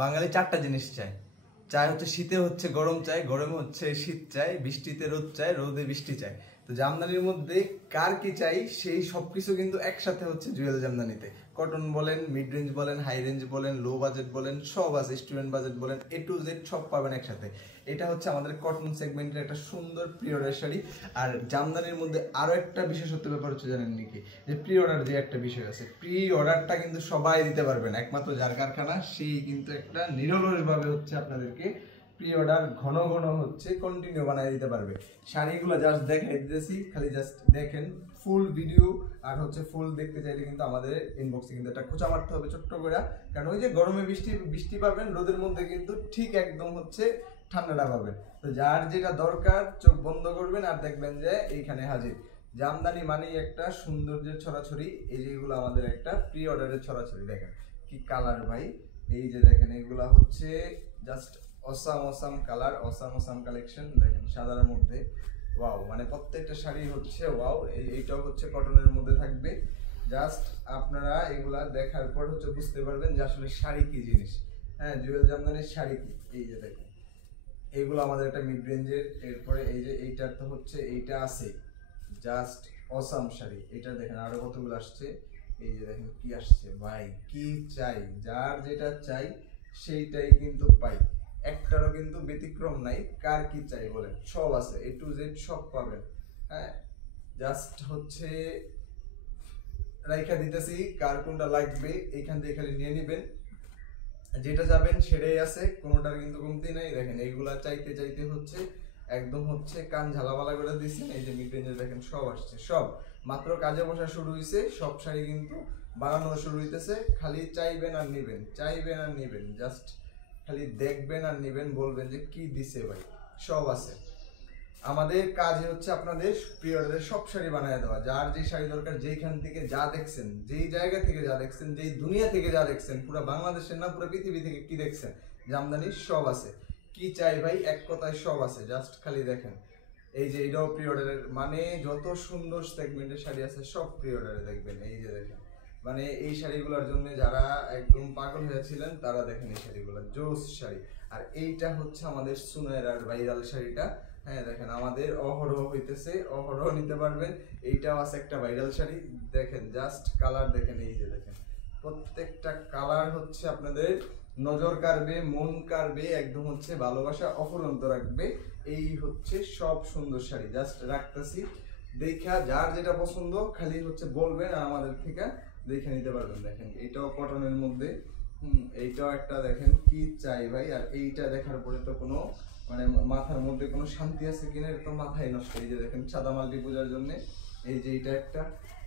বাঙালি চারটা জিনিস চায়। চায় হচ্ছে শীতে হচ্ছে গরম চায়, গরমে হচ্ছে শীত চায়, বৃষ্টিতে রোদ চায়, রোদে বৃষ্টি চায়। তো জামদানির মধ্যে কার কি চাই সেই সবকিছু কিন্তু একসাথে হচ্ছে জুয়েল জামদানিতে। কটন বলেন, মিড রেঞ্জ বলেন, হাই রেঞ্জ বলেন, লো বাজেট বলেন, সব আছে। স্টুডেন্ট বাজেট বলেন, এ টু জেড সব পাবেন একসাথে। এটা হচ্ছে আমাদের কটন সেগমেন্টের একটা সুন্দর প্রি অর্ডার শাড়ি। আর জামদানির মধ্যে আরো একটা বিশেষত্ব ব্যাপার হচ্ছে জানেন নাকি, যে প্রি অর্ডার যে একটা বিষয় আছে, প্রি অর্ডারটা কিন্তু সবাই দিতে পারবেন, একমাত্র যার কারখানা সেই কিন্তু একটা নিরলস ভাবে হচ্ছে আপনাদেরকে প্রি অর্ডার ঘন ঘন হচ্ছে কন্টিনিউ বানায় দিতে পারবে। শাড়িগুলো জাস্ট দেখাই দিতেছি, খালি জাস্ট দেখেন ফুল ভিডিও। আর হচ্ছে ফুল দেখতে চাইলে কিন্তু আমাদের ইনবক্সে কিন্তু একটা খোঁচা মারতে হবে ছোট্ট করে, কারণ ওই যে গরমে বৃষ্টি বৃষ্টি পাবেন, রোদের মধ্যে কিন্তু ঠিক একদম হচ্ছে ঠান্ডাটা পাবেন। তো যার যেটা দরকার চোখ বন্ধ করবেন আর দেখবেন যে এইখানে হাজির। জামদানি মানেই একটা সৌন্দর্যের ছড়াছড়ি। এই যেগুলো আমাদের একটা প্রি অর্ডারের ছড়াছড়ি, দেখেন কি কালার ভাই। এই যে দেখেন এগুলা হচ্ছে just awesome awesome colour, awesome awesome collection. দেখেন সাদার মধ্যে ওয়াও, মানে প্রত্যেকটা শাড়ি হচ্ছে ওয়াও। এইটাও হচ্ছে কটনের মধ্যে থাকবে। জাস্ট আপনারা এগুলা দেখার পর হচ্ছে বুঝতে পারবেন যে আসলে শাড়ি কি জিনিস। হ্যাঁ, জুয়েল জামদানির শাড়ি কি। এই যে দেখেন এইগুলো আমাদের একটা মিড রেঞ্জের। এরপরে এই যে এইটার তো হচ্ছে এইটা আছে জাস্ট অসাম শাড়ি। এটা দেখেন আরো কতগুলো আসছে। এই যে দেখেন কি আসছে ভাই, কি চাই, যার যেটা চাই সেইটাই কিন্তু পাই, একটারও কিন্তু ব্যতিক্রম নাই। কার কি চাই বলেন, সব আছে, এ টু জেড সব পাবেন। হ্যাঁ, জাস্ট হচ্ছে রাইখা দিতেছি, কার কোনটা লাগবে এখান থেকে খালি নিয়ে নিবেন, যেটা যাবেন সেটাই আছে, কোনোটার কিন্তু কমতি নাই। দেখেন এইগুলা চাইতে চাইতে হচ্ছে একদম হচ্ছে কান ঝালাপালা করে দিচ্ছেন। এই যে মিড রেঞ্জে দেখেন সব আসছে, সব মাত্র কাজে বসা শুরু হয়েছে, সব শাড়ি কিন্তু বানানো শুরু হইতেছে। খালি চাইবেন আর নিবেন, চাইবেন আর নিবেন, জাস্ট খালি দেখবেন আর নিবেন, বলবেন যে কি দিছে ভাই, সব আছে। আমাদের কাজ হচ্ছে আপনাদের প্রি অর্ডারে সব শাড়ি বানায় দেওয়া। যার যে শাড়ি দরকার, যেইখান থেকে যা দেখছেন, যেই জায়গা থেকে যা দেখছেন, যেই দুনিয়া থেকে যা দেখছেন, পুরো বাংলাদেশের না পুরো পৃথিবী থেকে কি দেখছেন, জামদানি সব আছে। কি চাই ভাই, এক কথায় সব আছে, জাস্ট খালি দেখেন। এই যে এটাও প্রি অর্ডারের, মানে যত সুন্দর সেগমেন্টের শাড়ি আছে সব প্রি অর্ডারে দেখবেন। এই যে দেখেন, মানে এই শাড়িগুলোর জন্য যারা একদম পাগল হয়েছিলেন তারা দেখেন এই শাড়িগুলো জোস শাড়ি। আর এইটা হচ্ছে আমাদের সুনায়রার ভাইরাল শাড়িটা। হ্যাঁ দেখেন আমাদের অহরহ হইতেছে, অহরহ নিতে পারবেন। এইটাও আছে একটা ভাইরাল শাড়ি। দেখেন জাস্ট কালার দেখেন, এই যে দেখেন প্রত্যেকটা কালার হচ্ছে আপনাদের নজর কাড়বে, মন কাড়বে, একদম হচ্ছে ভালোবাসা অফুরন্ত রাখবে। এই হচ্ছে সব সুন্দর শাড়ি, জাস্ট রাখতেছি দেখা, যার যেটা পছন্দ খালি হচ্ছে বলবেন আর আমাদের থেকে দেখে নিতে পারবেন। দেখেন এইটাও কটনের মধ্যে, এইটাও একটা দেখেন কি চাই ভাই। আর এইটা দেখার পরে তো কোনো মানে মাথার মধ্যে কোনো শান্তি আছে কিনা, এটা তো মাথায় নষ্ট। এই যে দেখেন সাদা মাল্টি পূজার জন্য, এই যে এইটা একটা।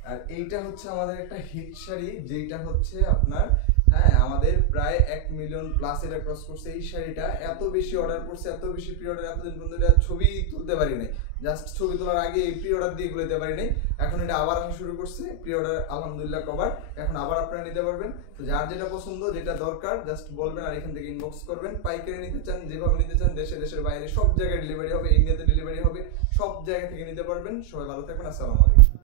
আর এইটা হচ্ছে আমাদের একটা হিট শাড়ি, যেটা হচ্ছে আপনার হ্যাঁ আমাদের প্রায় 1 মিলিয়ন প্লাস এটা ক্রস করছে। এই শাড়িটা এত বেশি অর্ডার করছে, এত বেশি প্রি অর্ডার, এতদিন পর্যন্ত এটা ছবি তুলতে পারি নাই। জাস্ট ছবি তোলার আগে এই প্রি অর্ডার দিয়ে এগুলো দিতে পারি নাই। এখন এটা আবার আসা শুরু করছে, প্রি অর্ডার আলহামদুলিল্লাহ কভার, এখন আবার আপনারা নিতে পারবেন। তো যার যেটা পছন্দ, যেটা দরকার জাস্ট বলবেন আর এখান থেকে ইনবক্স করবেন। পাইকারি নিতে চান, যেভাবে নিতে চান, দেশে দেশের বাইরে সব জায়গায় ডেলিভারি হবে, ইন্ডিয়াতে ডেলিভারি হবে, সব জায়গা থেকে নিতে পারবেন। সবাই ভালো থাকবেন, আসসালামু আলাইকুম।